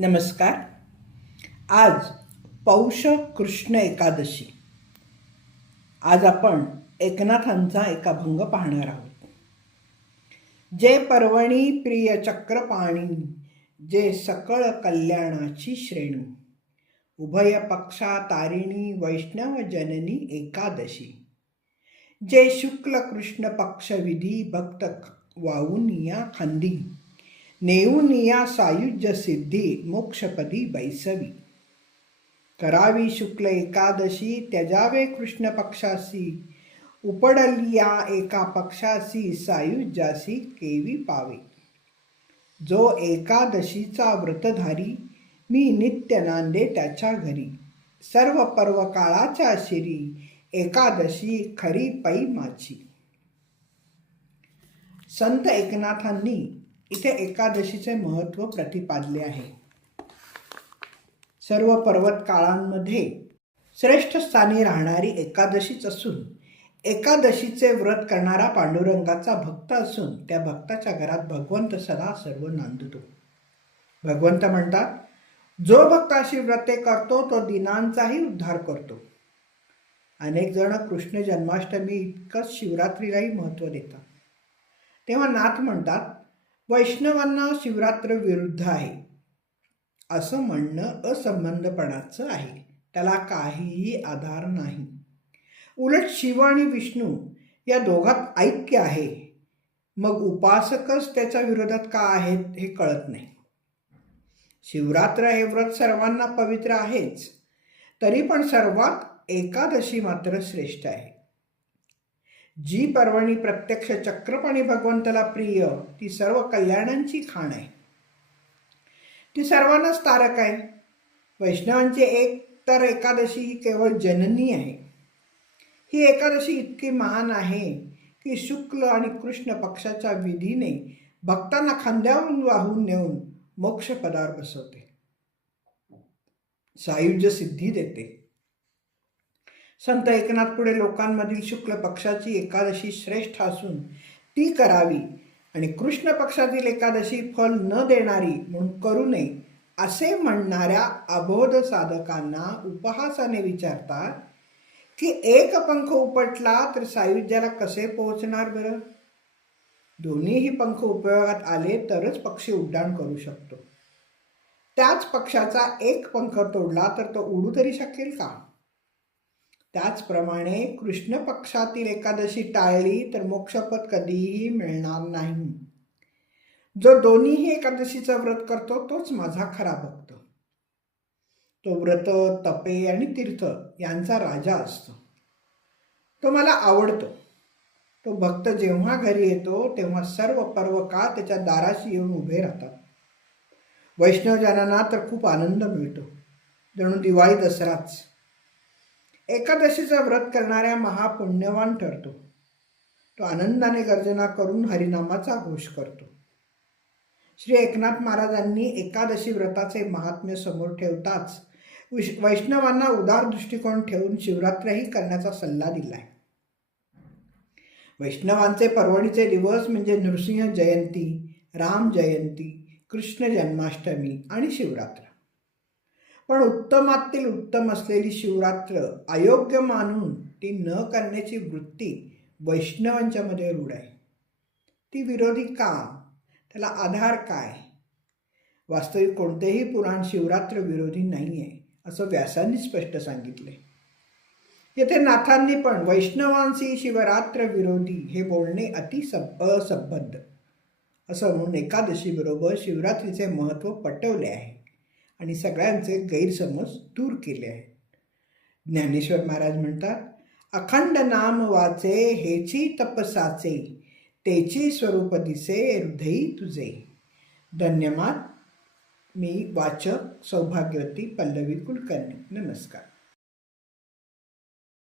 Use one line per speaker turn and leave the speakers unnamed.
नमस्कार. आज पौष कृष्ण एकादशी. आज आपण एकनाथांचा एका भंग पाहणार आहोत. जे पर्वणी प्रिय चक्रपाणी जे सकळ कल्याणाची श्रेणी उभय पक्षा तारिणी वैष्णव जननी एकादशी जे शुक्ल कृष्ण पक्ष विधी भक्त वाहून या खांदी नेऊनिया सायुज्य सिद्धी मोक्षपदी बैसवी करावी शुक्ल एकादशी त्यजावे कृष्ण पक्षासी उपडलिया एका पक्षासी सायुज्यासी केवी पावे जो एकादशीचा व्रतधारी मी नित्य नांदे त्याच्या घरी सर्व पर्व काळाच्या शिरी एकादशी खरी पै माझी संत एकनाथांनी इथे एकादशीचे महत्त्व प्रतिपादले आहे. सर्व पर्वत काळांमध्ये श्रेष्ठ स्थानी राहणारी एकादशीच असून एकादशीचे व्रत करणारा पांडुरंगाचा भक्त असून त्या भक्ताच्या घरात भगवंत सदा सर्व नांदतो. भगवंत म्हणतात जो भक्त अशी व्रते करतो तो दिनांचाही उद्धार करतो. अनेक जण कृष्ण जन्माष्टमी इतकंच शिवरात्रीलाही महत्त्व देतात. तेव्हा नाथ म्हणतात वैष्णवांना शिवरात्र विरुद्ध आहे. असं म्हणणं असंबंधपणाचं आहे. त्याला काहीही आधार नाही. उलट शिव आणि विष्णू या दोघात ऐक्य आहे. मग उपासकच त्याच्या विरोधात का आहेत हे कळत नाही. शिवरात्र हे व्रत सर्वांना पवित्र आहेच. तरी पण सर्वात एकादशी मात्र श्रेष्ठ आहे. जी पर्वणी प्रत्यक्ष चक्रपाणी भगवंताला प्रिय ती सर्व कल्याणांची खाण आहे. ती सर्वांनाच तारक आहे. वैष्णवांची एक तर एकादशी ही केवळ जननी आहे. ही एकादशी इतकी महान आहे की शुक्ल आणि कृष्ण पक्षाच्या विधीने भक्तांना खांद्यावरून वाहून नेऊन मोक्षपदावर बसवते. सायुज्य सिद्धी देते. संत एकनाथ पुढे लोकांमधील शुक्ल पक्षाची एकादशी श्रेष्ठ असून ती करावी आणि कृष्ण पक्षातील एकादशी फल न देणारी म्हणून करू नये असे म्हणणाऱ्या अबोध साधकांना उपहासाने विचारतात की एक पंख उपटला तर सायुज्याला कसे पोहोचणार बरं? दोन्हीही पंख उपयोगात आले तरच पक्षी उड्डाण करू शकतो. त्याच पक्षाचा एक पंख तोडला तर तो उडू तरी शकेल का? त्याचप्रमाणे कृष्ण पक्षातील एकादशी टाळली तर मोक्षपद कधीही मिळणार नाही. जो दोन्हीही एकादशीचं व्रत करतो तोच माझा खरा भक्त. तो व्रत तपे आणि तीर्थ यांचा राजा असतो. तो मला आवडतो. तो भक्त जेव्हा घरी येतो तेव्हा सर्व पर्व का त्याच्या दाराशी येऊन उभे राहतात. वैष्णवजनांना तर खूप आनंद मिळतो. जणू दिवाळी दसराच. एकादशीचं व्रत करणाऱ्या महापुण्यवान ठरतो. तो आनंदाने गर्जना करून हरिनामाचा घोष करतो. श्री एकनाथ महाराजांनी एकादशी व्रताचे महात्म्य समोर ठेवताच विश वैष्णवांना उदार दृष्टिकोन ठेवून शिवरात्रही करण्याचा सल्ला दिला आहे वैष्णवांचे पर्वणीचे दिवस म्हणजे नृसिंह जयंती राम जयंती कृष्ण जन्माष्टमी आणि शिवरात्र. पण उत्तमातील उत्तम असलेली शिवरात्र अयोग्य मानून ती न करण्याची वृत्ती वैष्णवांच्यामध्ये रूढ आहे. ती विरोधी का त्याला आधार काय? वास्तविक कोणतेही पुराण शिवरात्र विरोधी नाही आहे असं व्यासांनी स्पष्ट सांगितले. येथे नाथांनी पण वैष्णवांशी शिवरात्र विरोधी हे बोलणे अति सब असंबद्ध. असं म्हणून एकादशीबरोबर शिवरात्रीचे महत्त्व पटवले आहे. आणि सगळ्यांचे गैरसमज दूर केले आहेत. ज्ञानेश्वर महाराज म्हणतात अखंड नाम वाचे हेची तपसाचे तेची स्वरूप दिसे हृदयी तुझे. धन्यवाद. मी वाचक सौभाग्यवती पल्लवी कुलकर्णी. नमस्कार.